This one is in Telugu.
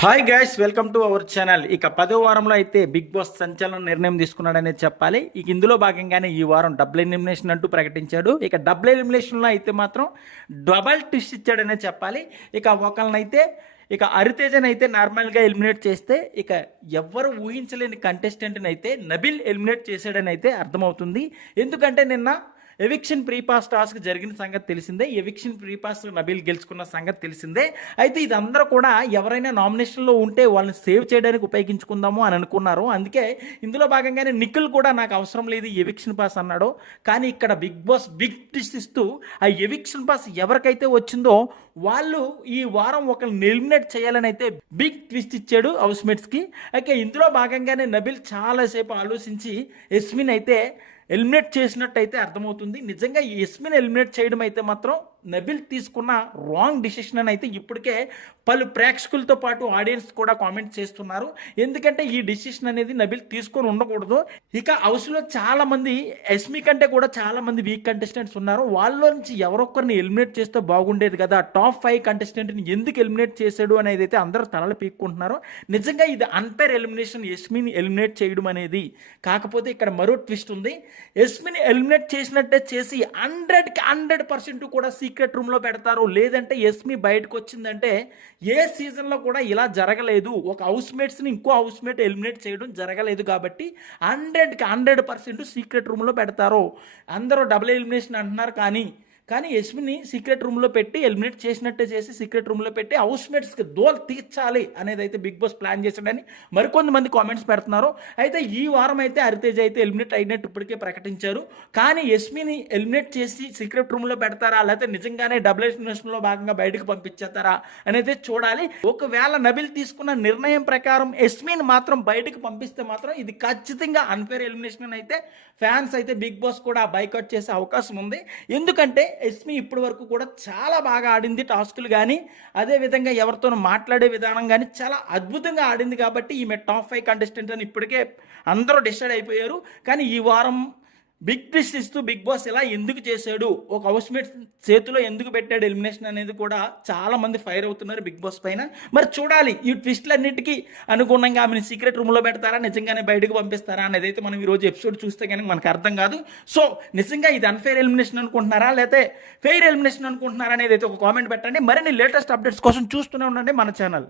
Hi guys, welcome to our channel. ఇక 10వ వారంలో అయితే బిగ్ బాస్ సంచలన నిర్ణయం తీసుకున్నాడనేది చెప్పాలి. ఇక ఇందులో భాగంగానే ఈ వారం డబుల్ ఎలిమినేషన్ అంటూ ప్రకటించాడు. ఇక డబుల్ ఎలిమినేషన్లో అయితే మాత్రం డబల్ ట్విస్ట్ ఇచ్చాడనే చెప్పాలి. ఇక ఒకళ్ళనైతే హరితేజని అయితే నార్మల్గా ఎలిమినేట్ చేస్తే ఇక ఎవ్వరు ఊహించలేని కంటెస్టెంట్ని అయితే నబిల్ ఎలిమినేట్ చేశాడని అయితే అర్థమవుతుంది. ఎందుకంటే నిన్న ఎవిక్షన్ ప్రీపాస్ టాస్క్ జరిగిన సంగతి తెలిసిందే. ఎవిక్షన్ ప్రీపాస్ నబీల్ గెలుచుకున్న సంగతి తెలిసిందే. అయితే ఇదందరూ కూడా ఎవరైనా నామినేషన్లో ఉంటే వాళ్ళని సేవ్ చేయడానికి ఉపయోగించుకుందాము అని అనుకున్నారు. అందుకే ఇందులో భాగంగానే నిఖిల్ కూడా నాకు అవసరం లేదు ఎవిక్షన్ పాస్ అన్నాడు. కానీ ఇక్కడ బిగ్ బాస్ బిగ్ ట్విస్ట్ ఇస్తూ ఆ ఎవిక్షన్ పాస్ ఎవరికైతే వచ్చిందో వాళ్ళు ఈ వారం ఒకరిని ఎలిమినేట్ చేయాలని అయితే బిగ్ ట్విస్ట్ ఇచ్చాడు హౌస్మేట్స్కి. అయితే ఇందులో భాగంగానే నబీల్ చాలాసేపు ఆలోచించి యస్మిన్ అయితే ఎలిమినేట్ చేసినట్టయితే అర్థమవుతుంది. నిజంగా ఈ యస్మిన్ ఎలిమినేట్ చేయడం అయితే మాత్రం నబిల్ తీసుకున్న రాంగ్ డిసిషన్ అని అయితే ఇప్పటికే పలు ప్రేక్షకులతో పాటు ఆడియన్స్ కూడా కామెంట్ చేస్తున్నారు. ఎందుకంటే ఈ డిసిషన్ అనేది నబిల్ తీసుకొని ఉండకూడదు. ఇక హౌస్లో చాలామంది యస్మి కంటే కూడా చాలామంది వీక్ కంటెస్టెంట్స్ ఉన్నారు. వాళ్ళలో నుంచి ఎవరొక్కరిని ఎలిమినేట్ చేస్తే బాగుండేది కదా, టాప్ 5 కంటెస్టెంట్ని ఎందుకు ఎలిమినేట్ చేశాడు అనేది అయితే అందరూ తలలు పీక్కుంటున్నారు. నిజంగా ఇది అన్ఫేర్ ఎలిమినేషన్, యస్మిని ఎలిమినేట్ చేయడం అనేది. కాకపోతే ఇక్కడ మరో ట్విస్ట్ ఉంది. యస్మిని ఎలిమినేట్ చేసినట్టే చేసి 100కి 100% కూడా సీక్రెట్ రూమ్లో పెడతారు. లేదంటే యస్మి బయటకు వచ్చిందంటే ఏ సీజన్లో కూడా ఇలా జరగలేదు. ఒక హౌస్మేట్స్ని ఇంకో హౌస్మేట్ ఎలిమినేట్ చేయడం జరగలేదు. కాబట్టి 100కి 100% సీక్రెట్ రూమ్లో పెడతారు. అందరూ డబుల్ ఎలిమినేషన్ అంటున్నారు. కానీ యస్మిని సీక్రెట్ రూమ్లో పెట్టి ఎలిమినేట్ చేసినట్టే చేసి సీక్రెట్ రూమ్లో పెట్టి హౌస్మేట్స్కి దోల్ తీర్చాలి అనేది అయితే బిగ్ బాస్ ప్లాన్ చేశాడని మరికొంతమంది కామెంట్స్ పెడుతున్నారు. అయితే ఈ వారం అయితే హరితేజ్ అయితే ఎలిమినేట్ అయినట్టు ఇప్పటికే ప్రకటించారు. కానీ యస్మిని ఎలిమినేట్ చేసి సీక్రెట్ రూమ్లో పెడతారా, లేకపోతే నిజంగానే డబుల్ ఎలిమినేషన్లో భాగంగా బయటకు పంపించేస్తారా అనేది చూడాలి. ఒకవేళ నబిల్ తీసుకున్న నిర్ణయం ప్రకారం యస్మిని మాత్రం బయటకు పంపిస్తే మాత్రం ఇది ఖచ్చితంగా అన్ఫేర్ ఎలిమినేషన్ అయితే ఫ్యాన్స్ అయితే బిగ్ బాస్ కూడా బైకాట్ చేసే అవకాశం ఉంది. ఎందుకంటే యస్మి ఇప్పటి వరకు కూడా చాలా బాగా ఆడింది టాస్కులు కానీ, అదేవిధంగా ఎవరితో మాట్లాడే విధానం కానీ చాలా అద్భుతంగా ఆడింది. కాబట్టి ఈమె టాప్ 5 కంటెస్టెంట్ అని ఇప్పటికే అందరూ డిసైడ్ అయిపోయారు. కానీ ఈ వారం బిగ్ ట్విస్ట్ ఇస్తూ బిగ్ బాస్ ఇలా ఎందుకు చేశాడు, ఒక హౌస్మేట్ చేతిలో ఎందుకు పెట్టాడు ఎలిమినేషన్ అనేది కూడా చాలా మంది ఫైర్ అవుతున్నారు బిగ్ బాస్ పైన. మరి చూడాలి ఈ ట్విస్ట్లన్నిటికీ అనుగుణంగా ఆమెను సీక్రెట్ రూమ్లో పెడతారా, నిజంగానే బయటకు పంపిస్తారా అనేది అయితే మనం ఈరోజు ఎపిసోడ్ చూస్తే కానీ మనకు అర్థం కాదు. సో నిజంగా ఇది అన్ఫెయిర్ ఎలిమినేషన్ అనుకుంటున్నారా లేకపోతే ఫెయిర్ ఎలిమినేషన్ అనుకుంటున్నారా అనేది అయితే ఒక కామెంట్ పెట్టండి. మరిన్ని లేటెస్ట్ అప్డేట్స్ కోసం చూస్తూనే ఉండండి మన ఛానల్.